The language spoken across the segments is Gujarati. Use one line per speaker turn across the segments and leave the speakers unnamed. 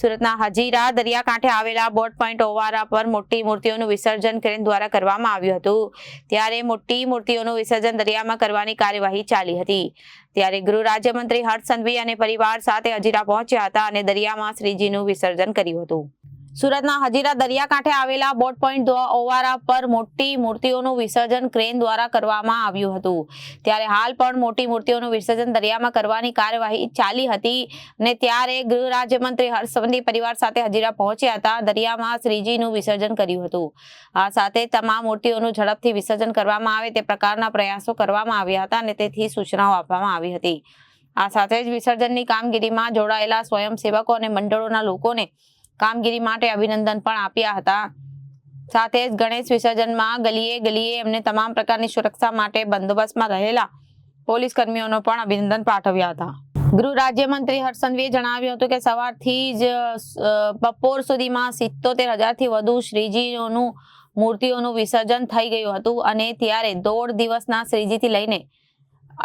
સુરતના હજીરા દરિયાકાંઠે આવેલા બોટ પોઈન્ટ ઓવારા પર મોટી મૂર્તિઓનું વિસર્જન ક્રેન દ્વારા કરવામાં આવ્યું હતું. ત્યારે મોટી મૂર્તિઓનું વિસર્જન દરિયામાં કરવાની કાર્યવાહી ચાલી હતી. ત્યારે ગૃહ રાજ્યમંત્રી હર્ષ સંઘવી અને પરિવાર સાથે હજીરા પહોંચ્યા હતા અને દરિયામાં શ્રીજીનું વિસર્જન કર્યું હતું. સુરતના હજીરા દરિયાકાંઠે આવેલા બોટ પોઈન્ટ ઓવારા પર મોટી મૂર્તિઓનું વિસર્જન ક્રેન દ્વારા કરવામાં આવ્યું હતું. ત્યારે હાલ પણ મોટી મૂર્તિઓનું વિસર્જન દરિયામાં કરવાની કાર્યવાહી ચાલી હતી અને ત્યારે ગૃહ રાજ્યમંત્રી હર્ષ સંઘવી પરિવાર સાથે હજીરા પહોંચ્યા હતા. દરિયામાં શ્રીજીનું વિસર્જન કર્યું હતું. આ સાથે તમામ મૂર્તિઓનું ઝડપથી વિસર્જન કરવામાં આવે તે પ્રકારના પ્રયાસો કરવામાં આવ્યા હતા અને તેથી સૂચનાઓ આપવામાં આવી હતી. આ સાથે જ વિસર્જનની કામગીરીમાં જોડાયેલા સ્વયંસેવકો અને મંડળોના લોકોને કામગીરી માટે અભિનંદન પણ આપ્યા હતા. સાથે જ ગણેશ વિસર્જનમાં ગલીએ ગલીએ એમને તમામ પ્રકારની સુરક્ષા માટે બંદોબસ્તમાં રહેલા પોલીસ કર્મીઓનો પણ અભિનંદન પાઠવ્યા હતા. ગૃહ રાજ્યમંત્રી હર્ષનવીએ જણાવ્યું હતું કે સવારથી જ બપોર સુધીમાં સિત્તોતેર હજારથી વધુ શ્રીજીઓનું મૂર્તિઓનું વિસર્જન થઈ ગયું હતું અને ત્યારે દોઢ દિવસના શ્રીજીથી લઈને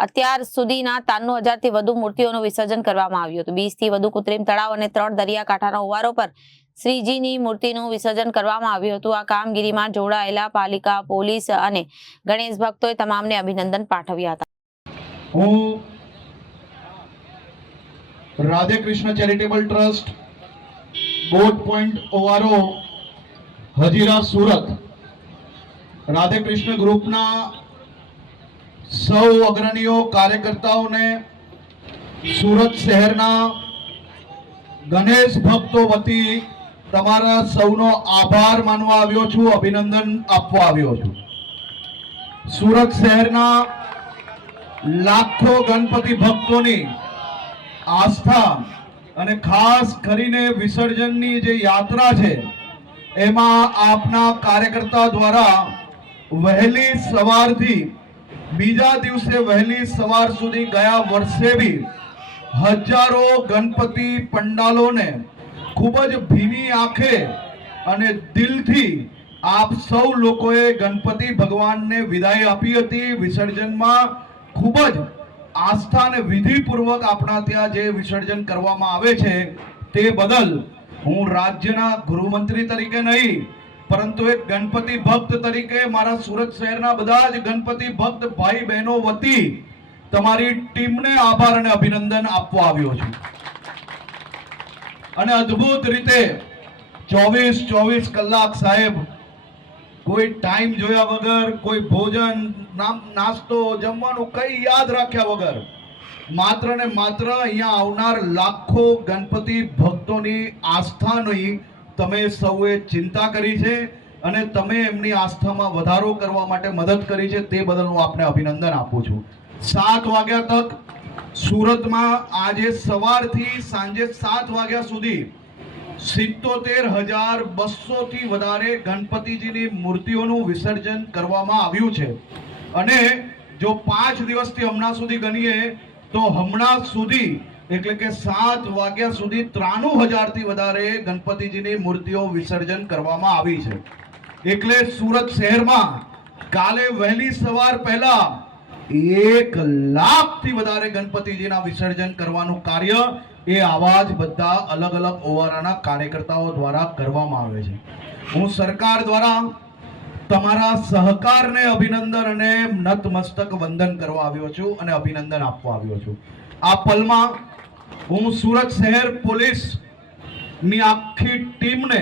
અત્યાર સુધીના ત્રાણું હજારથી વધુ મૂર્તિઓનું વિસર્જન કરવામાં આવ્યું હતું. વીસથી વધુ કૃત્રિમ તળાવ અને ત્રણ દરિયાકાંઠાના ઉવારો પર શ્રીજીની મૂર્તિનું વિસર્જન કરવામાં આવ્યું હતું. આ કામગીરીમાં જોડાયેલા પાલિકા, પોલીસ અને ગણેશ ભક્તોએ તમામને અભિનંદન પાઠવ્યા હતા.
Radhe Krishna charitable trust, boat point ઓવારો, Hazira Surat Radhe Krishna ગ્રુપના સૌ અગ્રણીઓ, કાર્યકર્તાઓને સુરત શહેરના ગણેશ ભક્તો વતી તમારા સૌનો આભાર માનવા આવ્યો છું, અભિનંદન આપવા આવ્યો છું. સુરત શહેરના લાખો ગણપતિ ભક્તોની આસ્થા અને ખાસ કરીને વિસર્જનની જે યાત્રા છે, એમાં આપના કાર્યકર્તા દ્વારા વહેલી સવારથી બીજા દિવસે વહેલી સવાર સુધી ગયા વર્ષે બી હજારો ગણપતિ પંડાલોને ખૂબ જ ભીની આંખે અને દિલથી આપ સૌ લોકોએ ગણપતિ ભગવાનને વિદાય આપી હતી. વિસર્જનમાં ખૂબ જ આસ્થા અને વિધિપૂર્વક આપણા ત્યાં જે વિસર્જન કરવામાં આવે છે તે બદલ હું રાજ્યના ગૃહમંત્રી તરીકે નહીં પરંતુ એક ગણપતિ ભક્ત તરીકે મારા સુરત શહેરના બધા જ ગણપતિ ભક્ત ભાઈ બહેનો વતી તમારી ટીમને આભાર અને અભિનંદન આપવા આવ્યો છું. અને અદ્ભુત રીતે ચોવીસ ચોવીસ કલાક સાહેબ, કોઈ ટાઈમ જોયા વગર, કોઈ ભોજન નાસ્તો, જમવાનું કઈ યાદ રાખ્યા વગર માત્ર ને માત્ર અહીંયા આવનાર લાખો ગણપતિ ભક્તોની આસ્થાની તમે સૌએ ચિંતા કરી છે અને તમે એમની આસ્થામાં વધારો કરવા માટે મદદ કરી છે તે બદલ હું આપને અભિનંદન આપું છું. સાત વાગ્યા તક સુરતમાં આજે સવારથી સાંજે સાત વાગ્યા સુધી સિત્તોતેર હજાર બસો થી વધારે ગણપતિજીની મૂર્તિઓનું વિસર્જન કરવામાં આવ્યું છે. અને જો પાંચ દિવસથી હમણાં સુધી ગણીએ તો હમણાં સુધી એટલે કે સાત વાગ્યા સુધી ત્રાણું હજારથી વધારે ગણપતિજીની મૂર્તિઓ વિસર્જન કરવામાં આવી છે. એટલે સુરત શહેરમાં કાલે વહેલી સવાર પહેલા એક લાખથી વધારે ગણપતિજીના વિસર્જન કરવાનું કાર્ય એ આવા જ બધા અલગ અલગ ઓવારાના કાર્યકર્તાઓ દ્વારા કરવામાં આવે છે. હું સરકાર દ્વારા તમારા સહકારને અભિનંદન અને નતમસ્તક વંદન કરવા આવ્યો છું અને અભિનંદન આપવા આવ્યો છું. આ પલમાં હું સુરત શહેર પોલીસની આખી ટીમને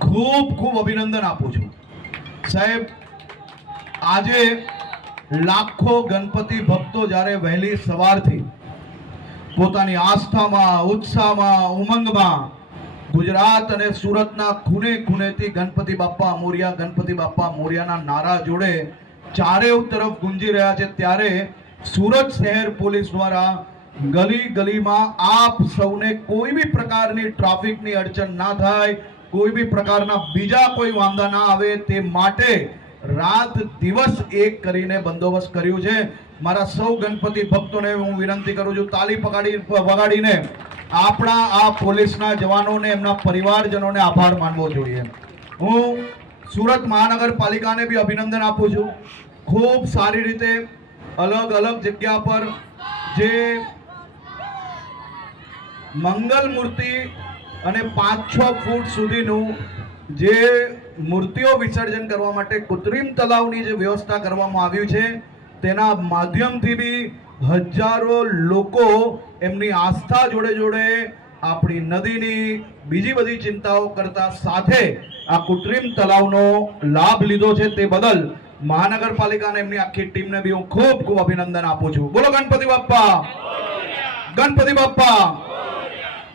ખૂબ ખૂબ અભિનંદન આપું છું. સાહેબ, આજે લાખો ગણપતિ ભક્તો જ્યારે વહેલી સવારથી પોતાની આસ્થામાં, ઉત્સાહમાં, ઉમંગમાં ગુજરાત અને સુરતના ખૂને ખૂનેથી ગણપતિ બાપ્પા મોરિયા, ગણપતિ બાપ્પા મોરિયાના નારા જોડે ચારે તરફ ગુંજી રહ્યા છે. ત્યારે સુરત શહેર પોલીસ દ્વારા ગલી ગલીમાં આપ સૌને કોઈ બી પ્રકારની ટ્રાફિકની અડચણ ના થાય, કોઈ બી પ્રકારના બીજા કોઈ વાંધા ના આવે તે માટે રાત દિવસ એક કરીને બંદોબસ્ત કર્યું છે. મારા સૌ ગણપતિ ભક્તોને હું વિનંતી કરું છું, તાલી પગાડી વગાડીને આપણા આ પોલીસના જવાનોને, એમના પરિવારજનોને આભાર માનવો જોઈએ. હું સુરત મહાનગરપાલિકાને બી અભિનંદન આપું છું. ખૂબ સારી રીતે અલગ અલગ જગ્યા પર જે મંગલ મૂર્તિ અને પાંચ છ ફૂટ સુધીનું જે મૂર્તિઓ વિસર્જન કરવા માટે કૃત્રિમ તલાવની જે વ્યવસ્થા કરવામાં આવ્યું છે, તેના માધ્યમથી બી હજારો લોકો એમની આસ્થા જોડે જોડે આપણી નદીની બીજી બધી ચિંતાઓ કરતા સાથે આ કૃત્રિમ તલાવનો લાભ લીધો છે તે બદલ મહાનગરપાલિકાને એમની આખી ટીમને બી હું ખૂબ ખૂબ અભિનંદન આપું છું. બોલો ગણપતિ બાપ્પા. ગણપતિ બાપ્પા.